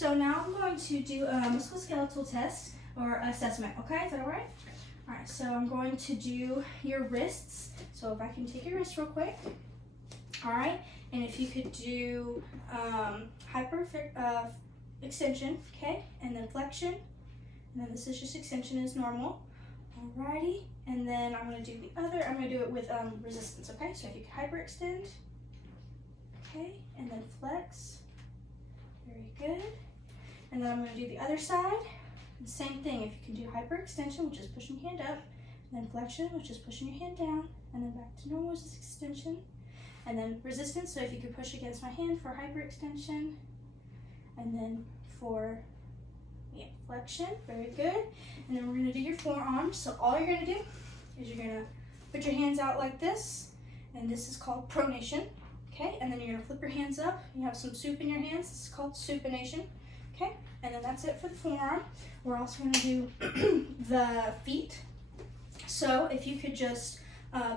so now I'm going to do a musculoskeletal test or assessment, okay? Is that all right? All right, so I'm going to do your wrists. So if I can take your wrist real quick. All right, and if you could do extension, okay? And then flexion, and then this is just extension is normal. Alrighty, and then I'm gonna do the other, I'm gonna do it with resistance, okay? So if you can hyperextend, okay, and then flex, very good. And then I'm gonna do the other side, the same thing. If you can do hyperextension, which is pushing your hand up, and then flexion, which is pushing your hand down, and then back to normal, which is extension. And then resistance, so if you could push against my hand for hyperextension, and then for flexion, very good. And then we're gonna do your forearms. So all you're gonna do is you're gonna put your hands out like this, and this is called pronation, okay? And then you're gonna flip your hands up. You have some soup in your hands, this is called supination, okay? And then that's it for the forearm. We're also gonna do the feet. So if you could just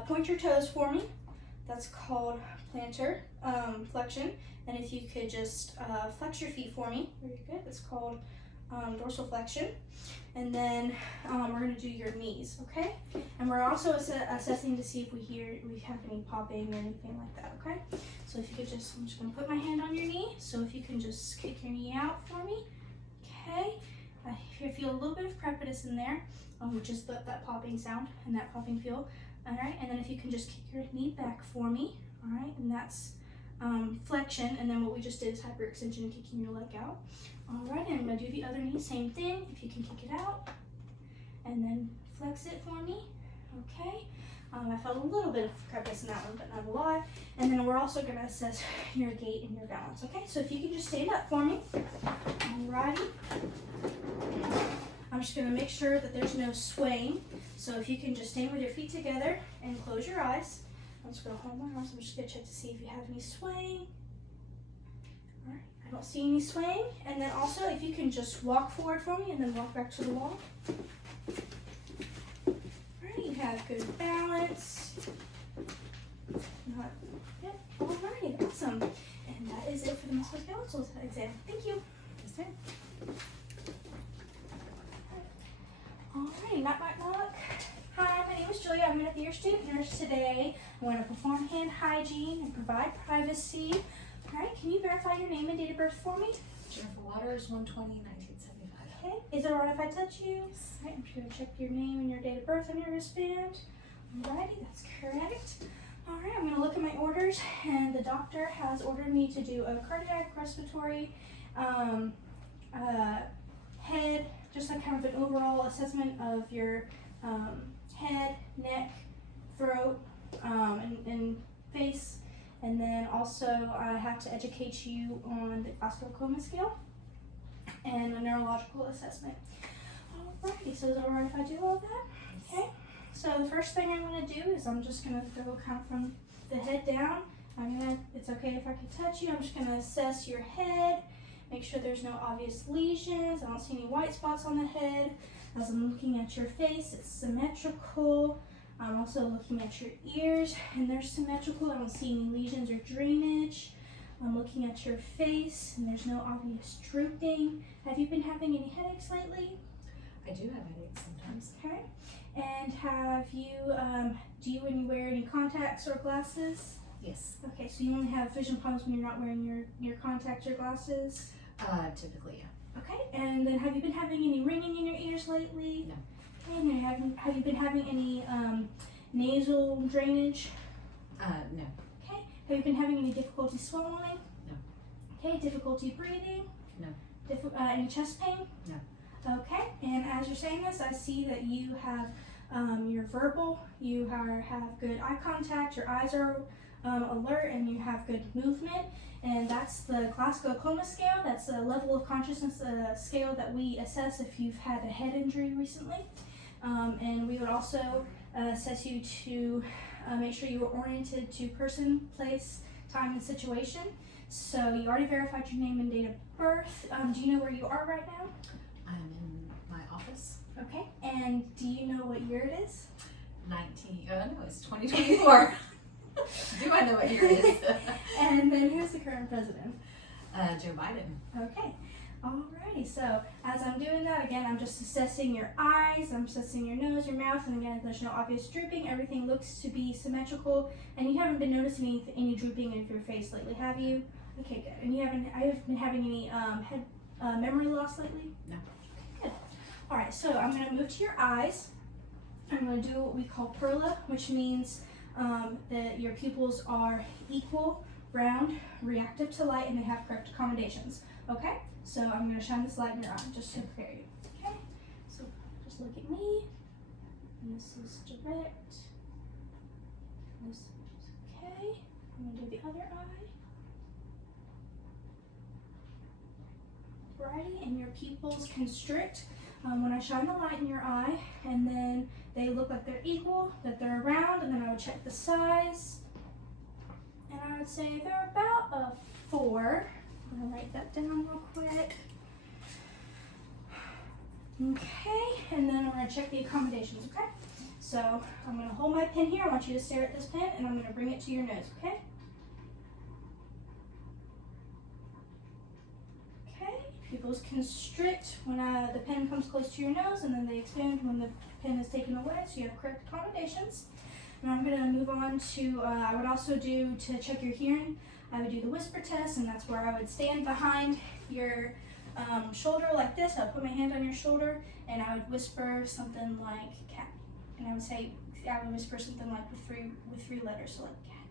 point your toes for me, that's called plantar flexion. And if you could just flex your feet for me, very good, that's called dorsal flexion. And then we're going to do your knees, okay? And we're also assessing to see if we have any popping or anything like that, okay? So if you could just, I'm just going to put my hand on your knee. So if you can just kick your knee out for me, okay? If you feel a little bit of crepitus in there, which is that popping sound and that popping feel, all right? And then if you can just kick your knee back for me, all right? And that's flexion, and then what we just did is hyperextension and kicking your leg out. All right, and I'm gonna do the other knee, same thing. If you can kick it out, and then flex it for me, okay? I felt a little bit of crepitus in that one, but not a lot. And then we're also gonna assess your gait and your balance, okay? So if you can just stand up for me, alrighty. I'm just gonna make sure that there's no swaying. So if you can just stand with your feet together and close your eyes. I'm just going to hold my arms. I'm just going to check to see if you have any swaying. All right, I don't see any swaying. And then also, if you can just walk forward for me and then walk back to the wall. All right, you have good balance. Yep, all right, awesome. And that is it for the musculoskeletal exam. Thank you. Yes, sir. All right, knock. Hi, my name is Julia. I'm going to be your student nurse today. I'm going to perform hand hygiene and provide privacy. All right, can you verify your name and date of birth for me? Jennifer Waters, 1/20/1975. Okay, is it all right if I touch you? Yes. All right, I'm just going to check your name and your date of birth on your wristband. Alrighty, that's correct. All right, I'm going to look at my orders, and the doctor has ordered me to do a cardiac, respiratory, head, just like kind of an overall assessment of your head, neck, throat, and face. And then also I have to educate you on the Glasgow Coma scale and a neurological assessment. Alrighty, so is it alright if I do all that? Okay, so the first thing I'm going to do is I'm just going to go kind of from the head down. It's okay if I can touch you. I'm just going to assess your head, make sure there's no obvious lesions. I don't see any white spots on the head. As I'm looking at your face, it's symmetrical. I'm also looking at your ears, and they're symmetrical. I don't see any lesions or drainage. I'm looking at your face, and there's no obvious drooping. Have you been having any headaches lately? I do have headaches sometimes. Okay. And have you, do you wear any contacts or glasses? Yes. Okay, so you only have vision problems when you're not wearing your contacts or glasses? Typically, yeah. Okay, and then have you been having any ringing in your ears lately? No. Okay, and then have you been having any nasal drainage? No. Okay, have you been having any difficulty swallowing? No. Okay, difficulty breathing? No. Any chest pain? No. Okay, and as you're saying this, I see that you have, you're verbal, you have good eye contact, your eyes are alert, and you have good movement. And that's the Glasgow Coma scale. That's a level of consciousness scale that we assess if you've had a head injury recently. And we would also assess you to make sure you were oriented to person, place, time, and situation. So you already verified your name and date of birth. Do you know where you are right now? I'm in my office. Okay. And do you know what year it is? It's 2024. Do I know what year it is? And then who's the current president? Joe Biden. Okay. Alrighty, so as I'm doing that, again, I'm just assessing your eyes, I'm assessing your nose, your mouth, and again, there's no obvious drooping. Everything looks to be symmetrical, and you haven't been noticing any drooping of your face lately, have you? Okay, good. And you haven't been having any head memory loss lately? No. Okay, good. Alright, so I'm going to move to your eyes. I'm going to do what we call perla, which means that your pupils are equal, round, reactive to light, and they have correct accommodations. Okay? So I'm going to shine this light in your eye just to prepare you. Okay? So just look at me. And this is direct. This is okay. I'm going to do the other eye. Righty, and your pupils constrict when I shine the light in your eye, and then they look like they're equal, that they're round, and then I would check the size. And I would say they're about a 4. I'm gonna write that down real quick. Okay, and then I'm gonna check the accommodations, okay? So I'm gonna hold my pen here. I want you to stare at this pen, and I'm gonna bring it to your nose, okay? Okay, pupils constrict when the pen comes close to your nose, and then they expand when the pen is taken away, so you have correct accommodations. And I'm gonna move on to, I would also do, to check your hearing, I would do the whisper test, and that's where I would stand behind your shoulder like this. I would put my hand on your shoulder, and I would whisper something like cat. And I would whisper something like with three letters, so like cat.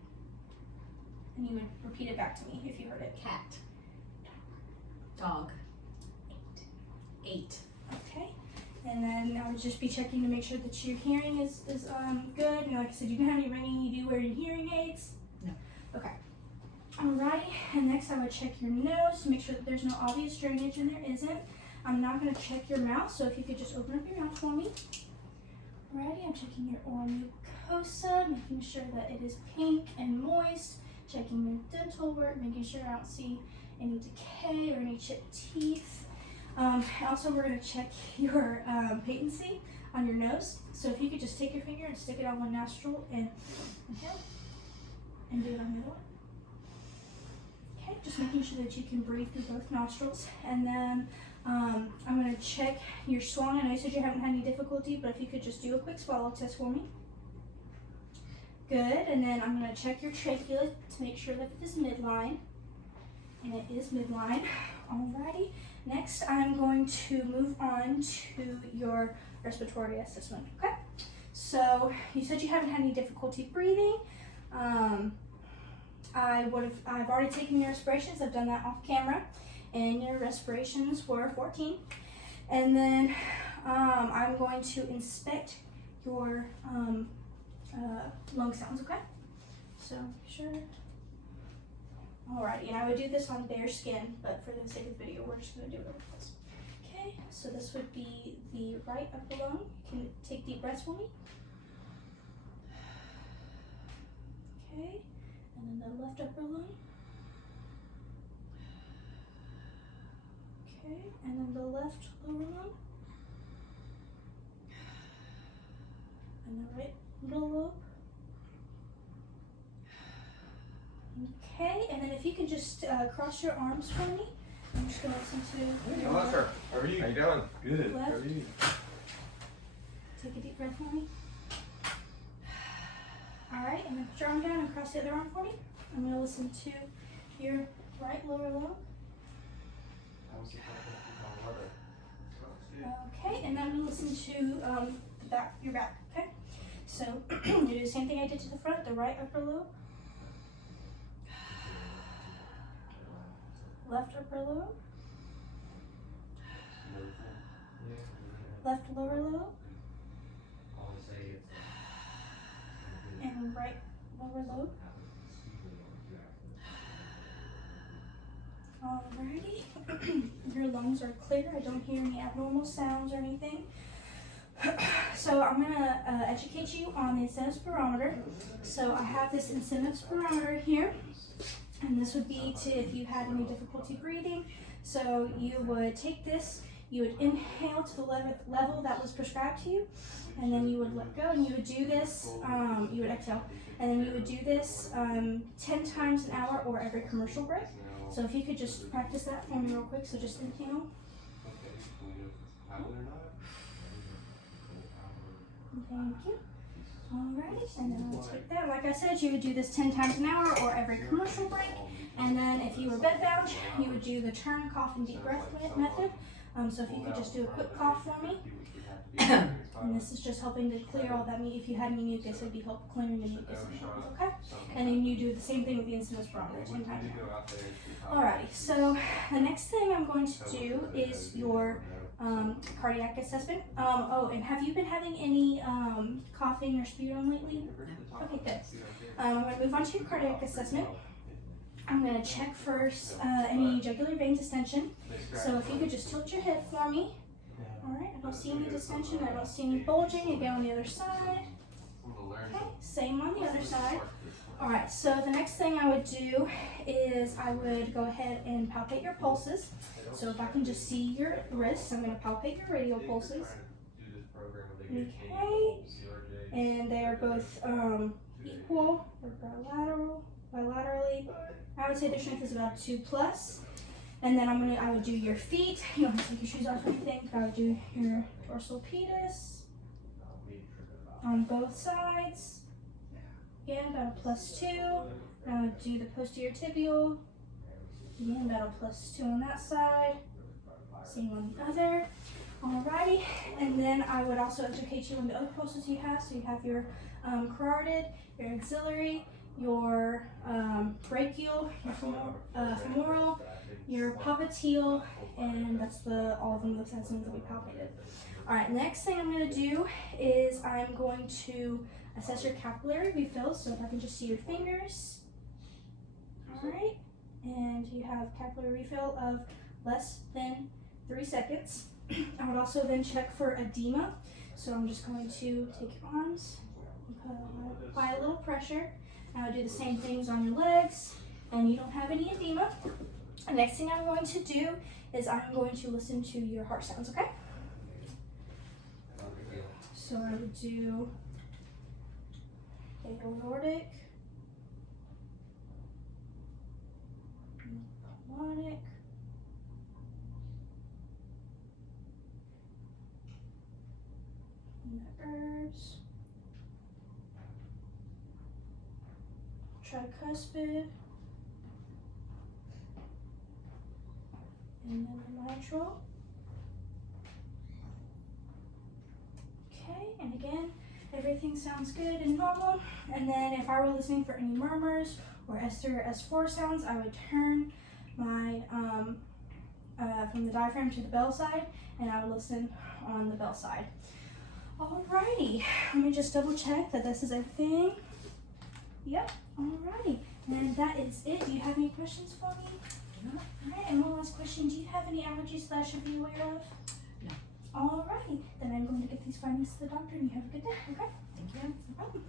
And you would repeat it back to me if you heard it. Cat. Dog. 8. Okay. And then I would just be checking to make sure that your hearing is good. And like I said, you don't have any ringing. You do wear your hearing aids? No. Okay. Alrighty, and next I would check your nose to make sure that there's no obvious drainage, and there isn't. I'm now going to check your mouth, so if you could just open up your mouth for me. Alrighty, I'm checking your oral mucosa, making sure that it is pink and moist. Checking your dental work, making sure I don't see any decay or any chipped teeth. Also, we're going to check your patency on your nose. So if you could just take your finger and stick it on one nostril and inhale, and do it on the other one. Okay, just making sure that you can breathe through both nostrils. And then I'm going to check your swallow. I know you said you haven't had any difficulty, but if you could just do a quick swallow test for me. Good, and then I'm going to check your trachea to make sure that it is midline. And it is midline. Alrighty. Next, I'm going to move on to your respiratory assessment. Okay. So you said you haven't had any difficulty breathing. I've already taken your respirations. I've done that off camera, and your respirations were 14. And then I'm going to inspect your lung sounds. Okay. So sure. Alrighty, and I would do this on bare skin, but for the sake of the video, we're just going to do it over close. Okay, so this would be the right upper lung. You can take deep breaths for me. Okay, and then the left upper lung. Okay, and then the left lower lung. And the right middle lobe. Okay, and then if you can just cross your arms for me. I'm just going to listen to your Hello, sir. How are you? How you doing? Good. Left. How are you? Take a deep breath for me. Alright, and then put your arm down and cross the other arm for me. I'm going to listen to your right lower lobe. Okay, and then I'm going to listen to the back, your back. Okay, so you do the same thing I did to the front, the right upper lobe. Left upper lobe. Left lower lobe. And right lower lobe. Alrighty. Your lungs are clear. I don't hear any abnormal sounds or anything. So I'm going to educate you on the incentive spirometer. So I have this incentive spirometer here. And this would be to if you had any difficulty breathing. So you would take this, you would inhale to the level that was prescribed to you, and then you would let go, and you would do this, you would exhale, and then you would do this 10 times an hour or every commercial break. So if you could just practice that for me real quick, so just inhale. Thank you. Alright, and then we'll take that. Like I said, you would do this 10 times an hour or every commercial break. And then if you were bedbound, you would do the turn, cough, and deep breath method. So if you could just do a quick cough for me. And this is just helping to clear all that if you had any mucus, it would be help clearing the mucus in your lungs, okay? And then you do the same thing with the incident barometer 10 times an hour. Alrighty, so the next thing I'm going to do is your cardiac assessment. Oh, and have you been having any coughing or sputum lately? Okay, good. I'm going to move on to your cardiac assessment. I'm going to check first any jugular vein distension. So if you could just tilt your head for me. Alright, I don't see any distension, I don't see any bulging. Again on the other side. Okay, same on the other side. Alright, so the next thing I would do is I would go ahead and palpate your pulses. So if I can just see your wrists, I'm going to palpate your radial pulses. Okay, and they are both equal or bilaterally. I would say their strength is about 2+. And then I would do your feet. You don't have to take your shoes off or anything. I would do your dorsal pedis on both sides. Again, about a +2. And I would do the posterior tibial. Again, about a +2 on that side. Same on the other. Alrighty. And then I would also educate you on the other pulses you have. So you have your carotid, your axillary, your brachial, your femoral, your popliteal, and that's all of them, the sensations that we palpated. Alright, next thing I'm going to do is I'm going to assess your capillary refill. So if I can just see your fingers. Alright, and you have capillary refill of less than 3 seconds. I would also then check for edema. So I'm just going to take your arms and apply a little pressure. I would do the same things on your legs, and you don't have any edema. The next thing I'm going to do is I'm going to listen to your heart sounds, okay? So I would do aortic, pulmonic, nerves, tricuspid, and then the mitral. Okay, and again, everything sounds good and normal. And then if I were listening for any murmurs or S3 or S4 sounds, I would turn my, from the diaphragm to the bell side, and I would listen on the bell side. Alrighty, let me just double check that this is everything. Yep, alrighty, and that is it. Do you have any questions for me? No. Alright, and one last question. Do you have any allergies that I should be aware of? No. Alrighty, then I'm going to get these findings to the doctor, and you have a good day, okay? Thank you. No problem.